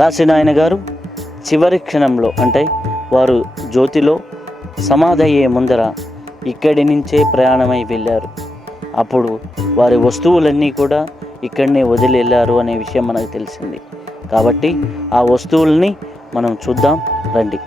కాశీనాయన గారు చివరి క్షణంలో అంటే వారు జ్యోతిలో సమాధి అయ్యే ముందర ఇక్కడి నుంచే ప్రయాణమై వెళ్ళారు. అప్పుడు వారి వస్తువులన్నీ కూడా ఇక్కడనే వదిలి వెళ్ళారు అనే విషయం మనకు తెలిసింది. కాబట్టి ఆ వస్తువుల్ని మనం చూద్దాం రండి.